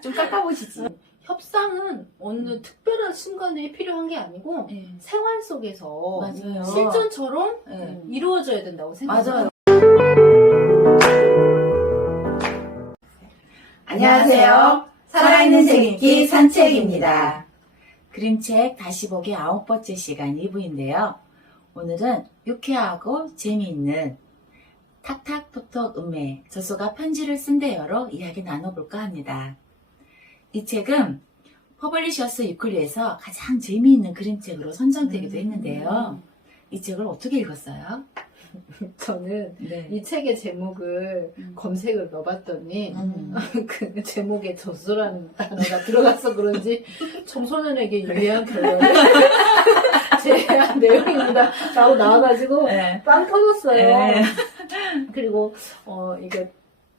좀 깎아보시지. 협상은 어느 특별한 순간에 필요한 게 아니고 생활 속에서 맞아요. 실전처럼 네. 이루어져야 된다고 생각해요. 맞아요. 안녕하세요. 살아있는 책 읽기 산책입니다. 그림책 다시 보기 9번째 시간 2부인데요. 오늘은 유쾌하고 재미있는 탁탁톡톡 음매 저서가 편지를 쓴대요로 이야기 나눠볼까 합니다. 이 책은 퍼블리셔스 위클리에서 가장 재미있는 그림책으로 선정되기도 했는데요. 이 책을 어떻게 읽었어요? 저는 네. 이 책의 제목을 검색을 넣어봤더니 그 제목에 저수라는 단어가 들어가서 그런지 청소년에게 유해한 결론을 제한 내용입니다 라고 나와가지고 네. 빵 터졌어요. 네. 그리고 이게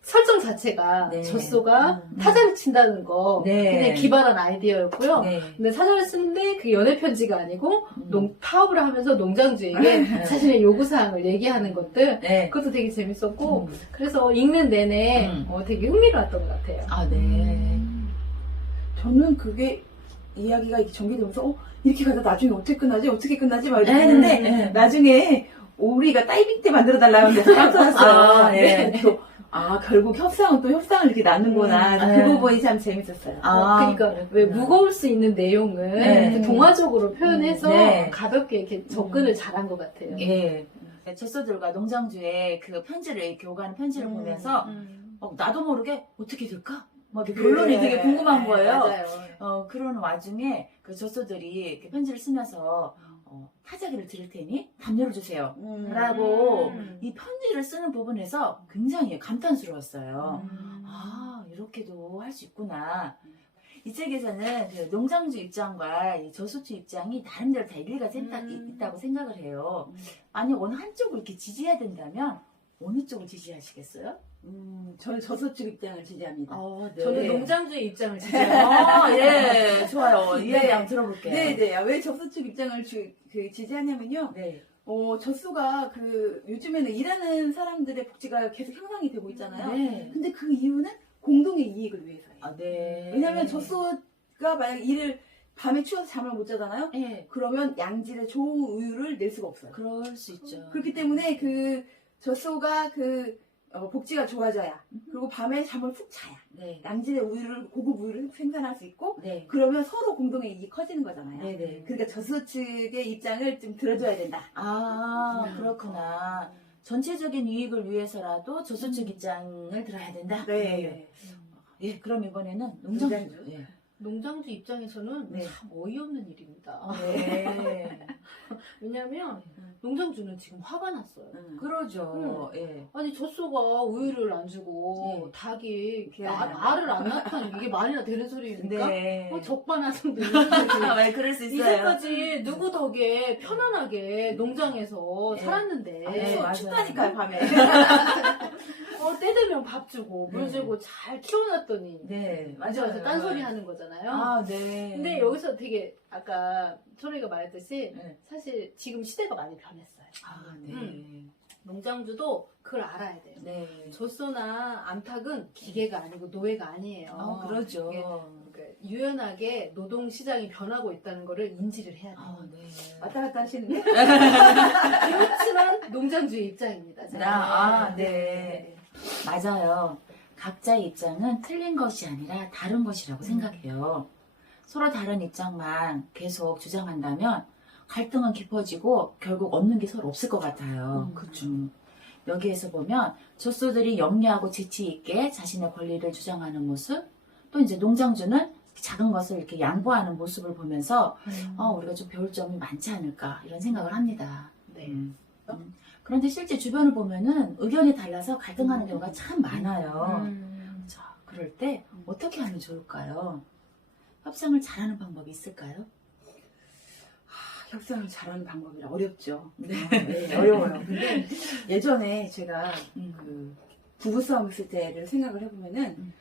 설정 자체가 네. 젖소가 타자를 친다는 거 네. 그냥 기발한 아이디어였고요. 네. 근데 타자를 쓰는데 그게 연애 편지가 아니고 파업을 하면서 농장주에게 네. 자신의 요구사항을 얘기하는 것들 네. 그것도 되게 재밌었고 그래서 읽는 내내 되게 흥미로웠던 것 같아요. 아, 네. 저는 그게 이야기가 이렇게 전개되면서 이렇게 가다 나중에 어떻게 끝나지 막 이렇게 했는데 나중에 우리가 다이빙 때 만들어달라고 해서 깜짝 놀랐어요. 아, 예. 결국 협상은 또 협상을 이렇게 나누구나. 그 네. 부분이 참 재밌었어요. 그러니까 왜 무거울 수 있는 내용을 네. 이렇게 동화적으로 표현해서 네. 가볍게 이렇게 접근을 잘한 것 같아요. 예. 젖소들과 농장주의 그 편지를 이렇게 오가는 편지를 보면서 나도 모르게 어떻게 될까? 막 이렇게 결론이 되게 궁금한 거예요. 맞아요. 그런 와중에 그 젖소들이 이렇게 편지를 쓰면서 타자기를 드릴 테니 담요를 주세요. 라고 이 편지를 쓰는 부분에서 굉장히 감탄스러웠어요. 아, 이렇게도 할 수 있구나. 이 책에서는 그 농장주 입장과 이 저수주 입장이 나름대로 다 일리가 있다고 생각을 해요. 만약 어느 한쪽을 이렇게 지지해야 된다면 어느 쪽을 지지하시겠어요? 저는 저서쪽 입장을 지지합니다. 네. 저는 농장주의 입장을 지지해요. 예, 좋아요. 이야기 한번 들어볼게요. 네네. 왜 저서쪽 입장을 지지하냐면요. 네. 젖소가 요즘에는 일하는 사람들의 복지가 계속 향상이 되고 있잖아요. 네. 근데 그 이유는 공동의 이익을 위해서예요. 아, 네. 왜냐면 젖소가 만약 일을 밤에 추워서 잠을 못 자잖아요. 네. 그러면 양질의 좋은 우유를 낼 수가 없어요. 그럴 수 있죠. 그렇기 때문에 젖소가 복지가 좋아져야 그리고 밤에 잠을 푹 자야 네. 양질의 고급 우유를 생산할 수 있고 네. 그러면 서로 공동의 이익이 커지는 거잖아요. 네네. 그러니까 젖소 측의 입장을 좀 들어줘야 된다. 아, 그렇구나. 전체적인 이익을 위해서라도 저수 측 입장을 들어야 된다. 네. 예, 그럼 이번에는 농장주. 농장주. 예. 농장주 입장에서는 네. 참 어이없는 일입니다. 네. 왜냐면 농장주는 지금 화가 났어요. 그러죠. 예. 아니 젖소가 우유를 안 주고 네. 닭이 이렇게 네. 알을 안 낳다니 이게 말이나 되는 소리입니까? 네. 적반하장도 있는 소리. 왜 그럴 수 있어요. 이제까지 누구 덕에 편안하게 농장에서 네. 살았는데 네, 맞아요. 춥다니까요 밤에. 때 되면 밥 주고 물 주고 잘 키워놨더니 네, 맞아요. 맞아요. 딴소리 하는 거잖아요. 아, 네. 근데 여기서 되게 아까 초리가 말했듯이 네. 사실 지금 시대가 많이 변했어요. 아, 네. 농장주도 그걸 알아야 돼요. 네. 젖소나 암탉은 기계가 아니고 노예가 아니에요. 그러죠. 이게 그러니까 유연하게 노동시장이 변하고 있다는 거를 인지를 해야 돼요. 네. 왔다 갔다 하시는데. 그렇지만 농장주의 입장입니다. 제가. 네. 맞아요. 각자의 입장은 틀린 것이 아니라 다른 것이라고 생각해요. 서로 다른 입장만 계속 주장한다면 갈등은 깊어지고 결국 얻는 게 서로 없을 것 같아요. 여기에서 보면 젖소들이 영리하고 재치 있게 자신의 권리를 주장하는 모습, 또 이제 농장주는 작은 것을 이렇게 양보하는 모습을 보면서 우리가 좀 배울 점이 많지 않을까 이런 생각을 합니다. 네. 그런데 실제 주변을 보면은 의견이 달라서 갈등하는 경우가 참 많아요. 자, 그럴 때 어떻게 하면 좋을까요? 협상을 잘하는 방법이 있을까요? 협상을 잘하는 방법이라 어렵죠. 네. 어려워요. 근데 예전에 제가 부부싸움 했을 때를 생각을 해보면은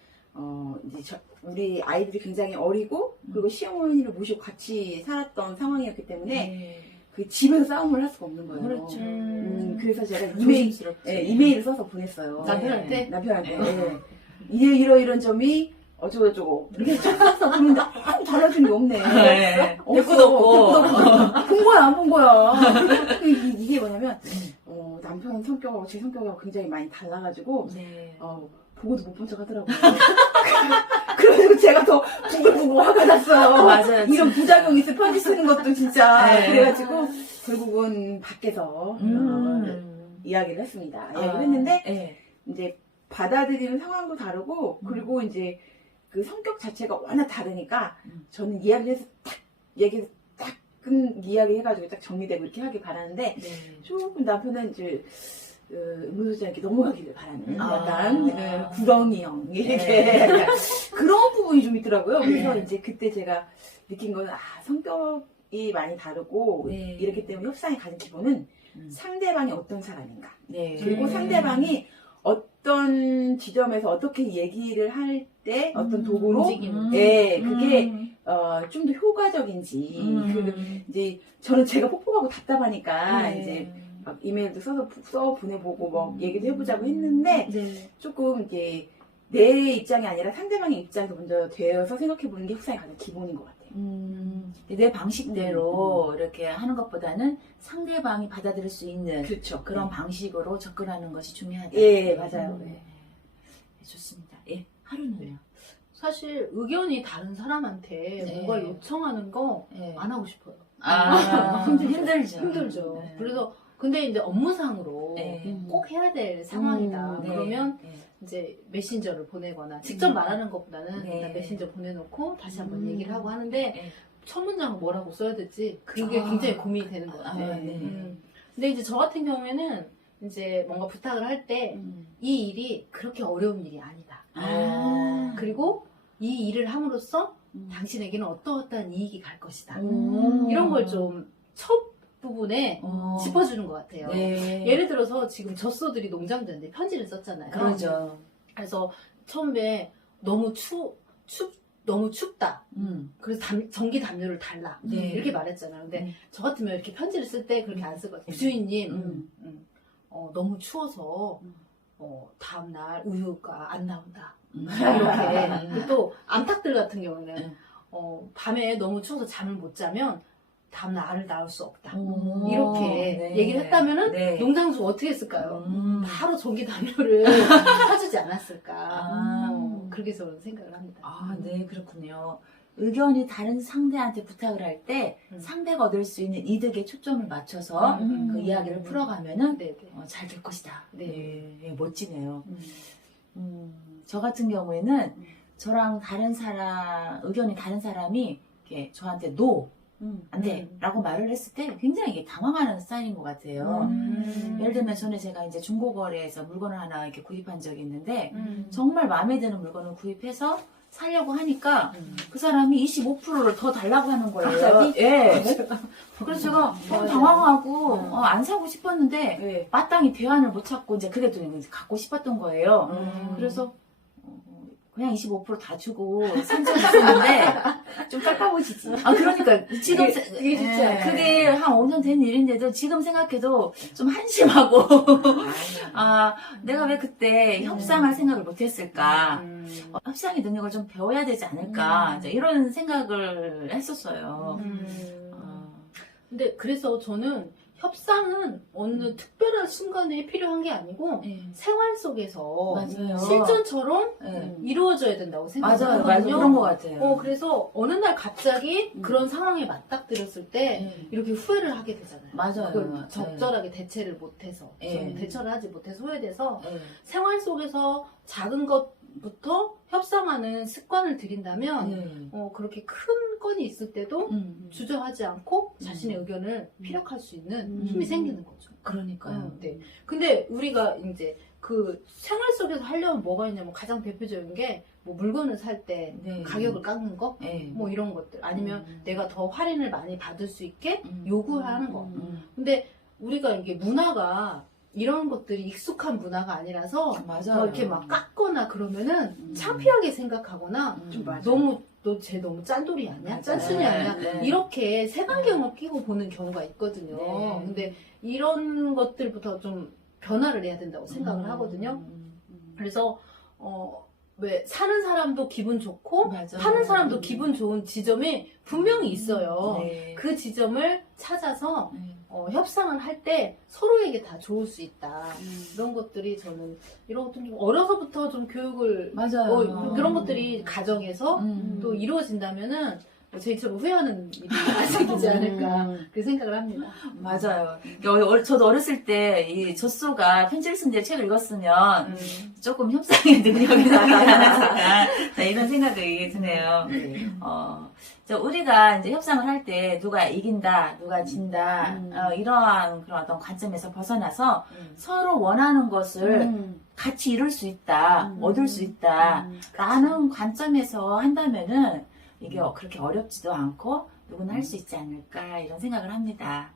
이제 우리 아이들이 굉장히 어리고 그리고 시어머니를 모시고 같이 살았던 상황이었기 때문에 그 집에서 싸움을 할 수가 없는 거예요. 그렇죠. 그래서 제가 조심스럽지. 이메일을 써서 보냈어요. 남편한테? 남편한테. 이런 점이 어쩌고저쩌고 이렇게 쫙 보는데 아무 달라진 게 없네. 네. 없어. 대꾸도 없고. 본 거야 안 본 거야. 이게 뭐냐면 남편 성격하고 제 성격하고 굉장히 많이 달라가지고 네. 보고도 못 본 척 하더라고요. 그래가지고 제가 더 부글부글 화가 났어요. 맞아요. 이런 부작용이 있어. 편지 쓰는 것도 진짜. 네. 그래가지고 결국은 밖에서 이야기를 했습니다. 이야기를 했는데 네. 이제 받아들이는 상황도 다르고 그리고 이제 그 성격 자체가 워낙 다르니까 저는 이야기를 해서 딱 얘기해서 딱 이야기해가지고 딱 정리되고 이렇게 하길 바라는데 네. 조금 남편은 이제 음료수장에게 넘어가기를 바라는 아. 약간 구렁이형 이렇게 네. 약간 그런 부분이 좀 있더라고요. 그래서 네. 이제 그때 제가 느낀 거는 성격이 많이 다르고 네. 이렇기 때문에 협상의 가장 기본은 상대방이 어떤 사람인가 네. 그리고 상대방이 어떤 지점에서 어떻게 얘기를 할 때 어떤 도구로 움직이는 네, 그게 좀 더 효과적인지 이제 저는 제가 뻑뻑하고 답답하니까 네. 이제 막 이메일도 써 보내보고 뭐 얘기도 해보자고 했는데 네. 조금 이게 내 입장이 아니라 상대방의 입장에서 먼저 되어서 생각해보는 게 협상의 가장 기본인 것 같아요. 내 방식대로 이렇게 하는 것보다는 상대방이 받아들일 수 있는 그렇죠. 그런 방식으로 접근하는 것이 중요하다. 예, 맞아요. 네. 네, 좋습니다. 예, 하루는요. 사실 의견이 다른 사람한테 네. 뭔가 요청하는 거 안 예. 하고 싶어요. 힘들죠. 힘들죠. 네. 그래서 근데 이제 업무상으로 네. 꼭 해야 될 상황이다. 네. 그러면 네. 이제 메신저를 보내거나 직접 말하는 것보다는 네. 그냥 메신저 보내놓고 다시 한번 음. 얘기를 하고 하는데 네. 첫 문장은 뭐라고 써야 될지 그게 굉장히 고민이 되는 것 같아요. 네. 근데 이제 저 같은 경우에는 이제 뭔가 부탁을 할 때 이 일이 그렇게 어려운 일이 아니다. 그리고 이 일을 함으로써 당신에게는 어떠어떠한 이익이 갈 것이다. 이런 걸 좀 첫 부분에 짚어주는 것 같아요. 네. 예를 들어서 지금 젖소들이 농장주인데 편지를 썼잖아요. 그러죠. 그래서 처음에 너무 너무 춥다. 그래서 전기 담요를 달라. 네. 이렇게 말했잖아요. 근데 저 같으면 이렇게 편지를 쓸 때 그렇게 안 쓰거든요. 주인님, 너무 추워서 다음날 우유가 안 나온다. 이렇게. 또 암탉들 같은 경우는 밤에 너무 추워서 잠을 못 자면 다음날 알을 낳을 수 없다. 이렇게 네. 얘기를 했다면은 네. 농장주가 어떻게 했을까요? 바로 전기 담요를 사주지 않았을까. 그렇게 저는 생각을 합니다. 네, 그렇군요. 의견이 다른 상대한테 부탁을 할 때 상대가 얻을 수 있는 이득에 초점을 맞춰서 그 이야기를 풀어가면은 네네. 잘 될 것이다. 네. 예, 멋지네요. 저 같은 경우에는 저랑 의견이 다른 사람이 이렇게 저한테 안 돼. 라고 말을 했을 때 굉장히 이게 당황하는 스타일인 것 같아요. 예를 들면 전에 제가 이제 중고거래에서 물건을 하나 이렇게 구입한 적이 있는데 정말 마음에 드는 물건을 구입해서 사려고 하니까 그 사람이 25%를 더 달라고 하는 거예요. 갑자기? 예. 그래서 제가 맞아요. 당황하고 안 사고 싶었는데 네. 마땅히 대안을 못 찾고 이제 그래도 이제 갖고 싶었던 거예요. 그래서 그냥 25% 다 주고 산 적이 있었는데 좀 깎아보시지. 그러니까 지금 이게 쉽지 않아요. 그게 한 5년 된 일인데도 지금 생각해도 좀 한심하고 내가 왜 그때 협상할 생각을 못했을까? 협상의 능력을 좀 배워야 되지 않을까? 이제 이런 생각을 했었어요. 근데 그래서 저는 협상은 어느 특별한 순간에 필요한 게 아니고 생활 속에서 맞아요. 실전처럼 네. 이루어져야 된다고 맞아요, 생각하거든요. 맞아요. 그런 것 같아요. 그래서 어느 날 갑자기 그런 상황에 맞닥뜨렸을 때 이렇게 후회를 하게 되잖아요. 맞아요. 그걸 적절하게 대처를 못해서, 네. 대처를 하지 못해서 후회돼서 네. 생활 속에서 작은 것부터 협상하는 습관을 들인다면 네. 그렇게 큰 건이 있을 때도 주저하지 않고 자신의 의견을 피력할 수 있는 힘이 생기는 거죠. 그러니까요. 네. 근데 우리가 이제 그 생활 속에서 하려면 뭐가 있냐면 가장 대표적인 게 뭐 물건을 살 때 네. 가격을 깎는 거? 네. 뭐 이런 것들. 아니면 내가 더 할인을 많이 받을 수 있게 요구하는 거. 음. 근데 우리가 이게 문화가 이런 것들이 익숙한 문화가 아니라서 맞아요. 이렇게 막 깎거나 그러면은 창피하게 생각하거나 좀 맞아. 쟤 너무 짠돌이 아니야? 맞아요. 짠순이 아니야? 네. 이렇게 색안경을 끼고 보는 경우가 있거든요. 네. 근데 이런 것들부터 좀 변화를 해야 된다고 생각을 하거든요. 그래서 왜 사는 사람도 기분 좋고 맞아. 파는 사람도 기분 좋은 지점이 분명히 있어요. 네. 그 지점을 찾아서 네. 협상을 할 때 서로에게 다 좋을 수 있다. 이런 것들이 저는 이런 것들 좀 어려서부터 좀 교육을 맞아요. 그런 것들이 가정에서 또 이루어진다면은 저희처럼 후회하는 일이 안 생기지 않을까 그 생각을 합니다. 맞아요. 저도 어렸을 때 이 젖소가 편지를 쓴 데 책을 읽었으면 조금 협상의 능력이 나지 않았을까 자, 이런 생각이 드네요. 우리가 이제 협상을 할 때 누가 이긴다, 누가 진다 이러한 그런 어떤 관점에서 벗어나서 서로 원하는 것을 같이 이룰 수 있다, 얻을 수 있다 라는 관점에서 한다면은 이게 그렇게 어렵지도 않고 누구나 할 수 있지 않을까 이런 생각을 합니다.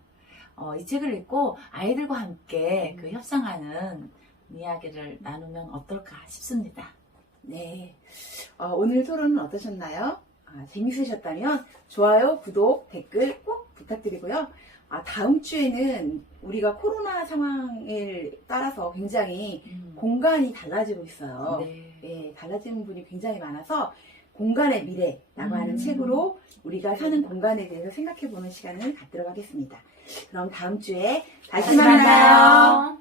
이 책을 읽고 아이들과 함께 그 협상하는 이야기를 나누면 어떨까 싶습니다. 네. 오늘 토론은 어떠셨나요? 재밌으셨다면 좋아요, 구독, 댓글 꼭 부탁드리고요. 다음 주에는 우리가 코로나 상황을 따라서 굉장히 공간이 달라지고 있어요. 네. 네, 달라지는 부분이 굉장히 많아서 공간의 미래라고 하는 책으로 우리가 사는 공간에 대해서 생각해보는 시간을 갖도록 하겠습니다. 그럼 다음 주에 다시 만나요.